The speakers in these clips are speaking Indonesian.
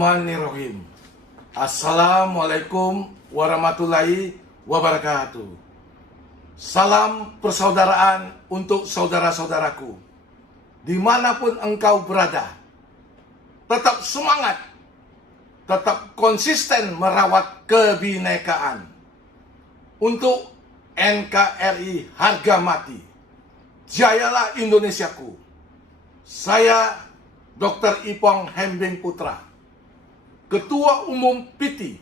Bismillahirrahmanirrahim. Assalamualaikum warahmatullahi wabarakatuh. Salam persaudaraan untuk saudara-saudaraku dimanapun engkau berada. Tetap semangat, tetap konsisten merawat kebinekaan. Untuk NKRI harga mati, jayalah Indonesiaku. Saya Dr. Ipong Hembing Putra, Ketua Umum PITI,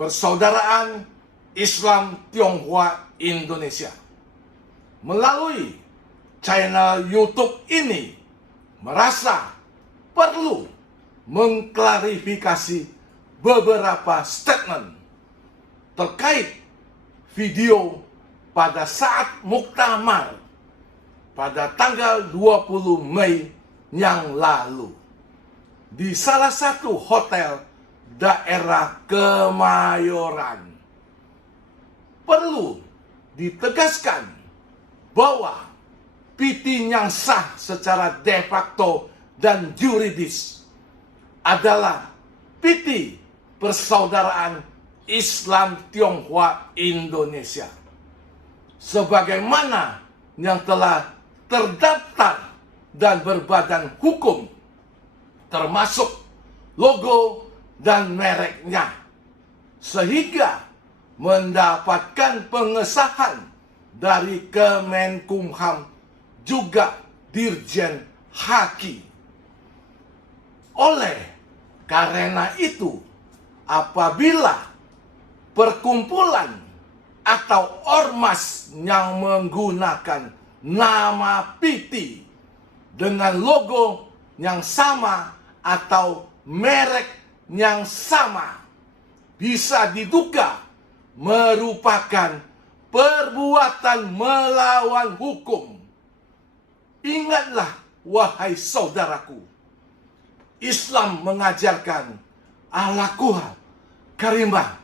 Persaudaraan Islam Tionghoa Indonesia. Melalui channel YouTube ini, merasa perlu mengklarifikasi beberapa statement terkait video pada saat muktamar pada tanggal 20 Mei yang lalu di salah satu hotel daerah Kemayoran. Perlu ditegaskan bahwa PITI yang sah secara de facto dan yuridis adalah PITI Persaudaraan Islam Tionghoa Indonesia, sebagaimana yang telah terdaftar dan berbadan hukum, termasuk logo dan mereknya, sehingga mendapatkan pengesahan dari Kemenkumham juga Dirjen Haki. Oleh karena itu, apabila perkumpulan atau ormas yang menggunakan nama PITI dengan logo yang sama atau merek yang sama bisa diduga merupakan perbuatan melawan hukum. Ingatlah, wahai saudaraku, Islam mengajarkan al-Quran karimah.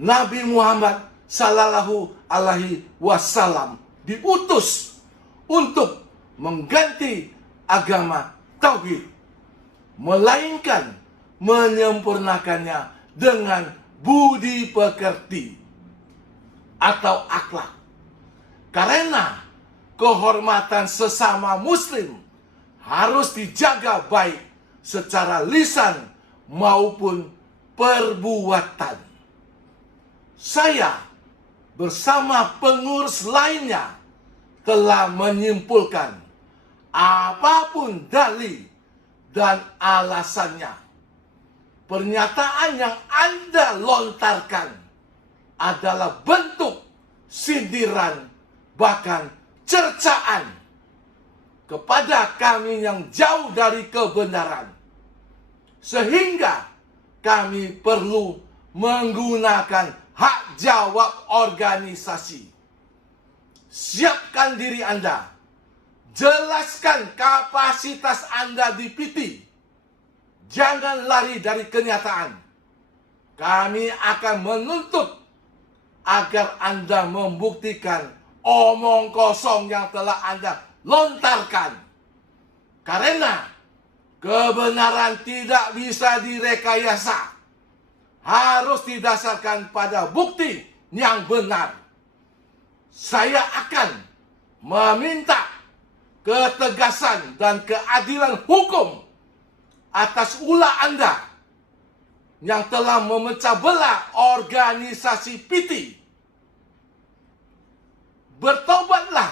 Nabi Muhammad Sallallahu Alaihi Wasallam diutus untuk mengganti agama tauhid, melainkan menyempurnakannya dengan budi pekerti atau akhlak. Karena kehormatan sesama muslim harus dijaga baik secara lisan maupun perbuatan. Saya bersama pengurus lainnya telah menyimpulkan apapun dalil dan alasannya, pernyataan yang Anda lontarkan adalah bentuk sindiran, bahkan cercaan kepada kami yang jauh dari kebenaran, sehingga kami perlu menggunakan hak jawab organisasi. Siapkan diri Anda, jelaskan kapasitas Anda di PITI. Jangan lari dari kenyataan. Kami akan menuntut agar Anda membuktikan omong kosong yang telah Anda lontarkan. Karena kebenaran tidak bisa direkayasa, harus didasarkan pada bukti yang benar. Saya akan meminta ketegasan dan keadilan hukum atas ulah Anda yang telah memecah belah organisasi PITI. Bertobatlah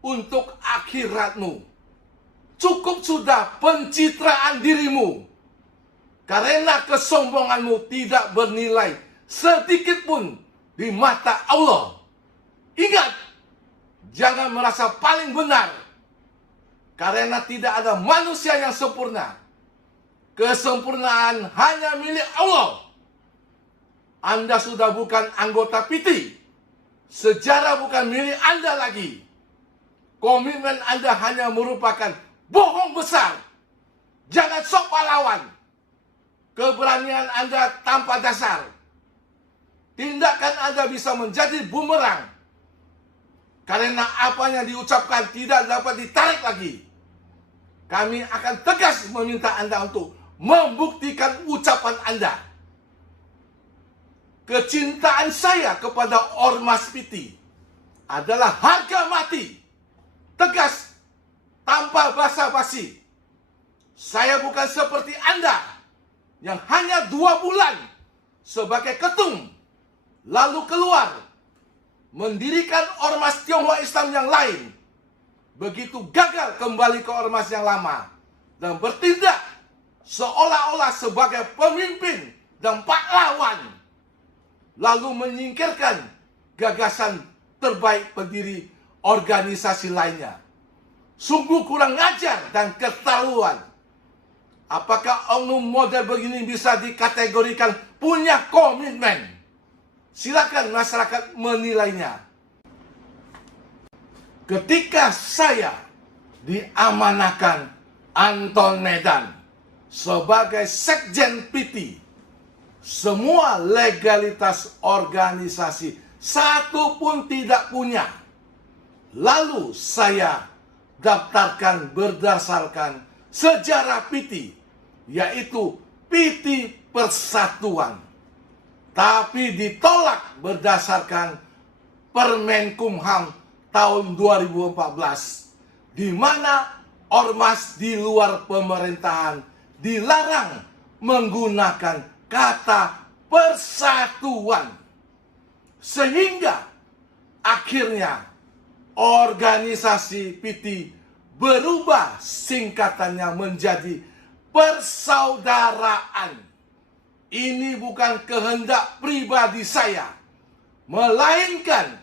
untuk akhiratmu. Cukup sudah pencitraan dirimu, karena kesombonganmu tidak bernilai sedikit pun di mata Allah. Ingat, jangan merasa paling benar, karena tidak ada manusia yang sempurna. Kesempurnaan hanya milik Allah. Anda sudah bukan anggota PITI. Sejarah bukan milik Anda lagi. Komitmen Anda hanya merupakan bohong besar. Jangan sok pahlawan. Keberanian Anda tanpa dasar. Tindakan Anda bisa menjadi bumerang. Karena apa yang diucapkan tidak dapat ditarik lagi. Kami akan tegas meminta Anda untuk membuktikan ucapan Anda. Kecintaan saya kepada Ormas PT adalah harga mati, tegas, tanpa basa-basi. Saya bukan seperti Anda yang hanya 2 bulan sebagai ketum, lalu keluar mendirikan Ormas Tionghoa Islam yang lain, begitu gagal kembali ke Ormas yang lama dan bertindak seolah-olah sebagai pemimpin dan pahlawan, lalu menyingkirkan gagasan terbaik pendiri organisasi lainnya. Sungguh kurang ajar dan keterlaluan. Apakah oknum model begini bisa dikategorikan punya komitmen? Silakan masyarakat menilainya. Ketika saya diamanahkan Anton Medan sebagai Sekjen PT, semua legalitas organisasi satu pun tidak punya. Lalu saya daftarkan berdasarkan sejarah PT, yaitu PT Persatuan. Tapi ditolak berdasarkan Permenkumham tahun 2014, di mana ormas di luar pemerintahan dilarang menggunakan kata persatuan. Sehingga akhirnya organisasi PT berubah singkatannya menjadi persaudaraan. Ini bukan kehendak pribadi saya, melainkan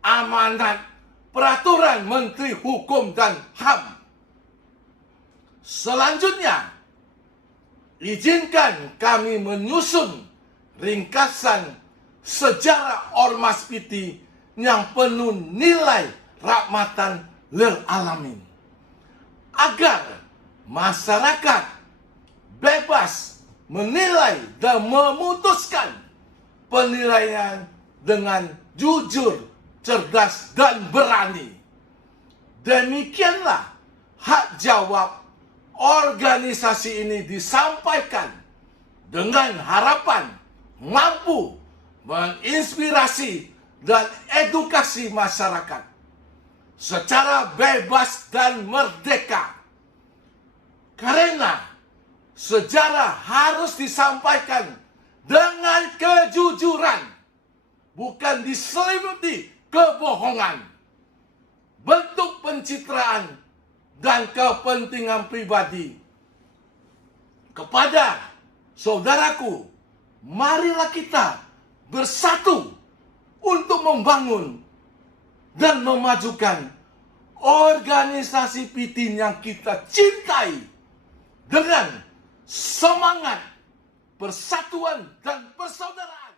amanat peraturan Menteri Hukum dan HAM. Selanjutnya, izinkan kami menyusun ringkasan sejarah Ormas PT yang penuh nilai rahmatan lil alamin, agar masyarakat bebas menilai dan memutuskan penilaian dengan jujur, cerdas, dan berani. Demikianlah hak jawab organisasi ini disampaikan dengan harapan mampu menginspirasi dan edukasi masyarakat secara bebas dan merdeka. Karena sejarah harus disampaikan dengan kejujuran, bukan diselimuti kebohongan, bentuk pencitraan, dan kepentingan pribadi. Kepada saudaraku, marilah kita bersatu untuk membangun dan memajukan organisasi PT yang kita cintai dengan semangat persatuan dan persaudaraan.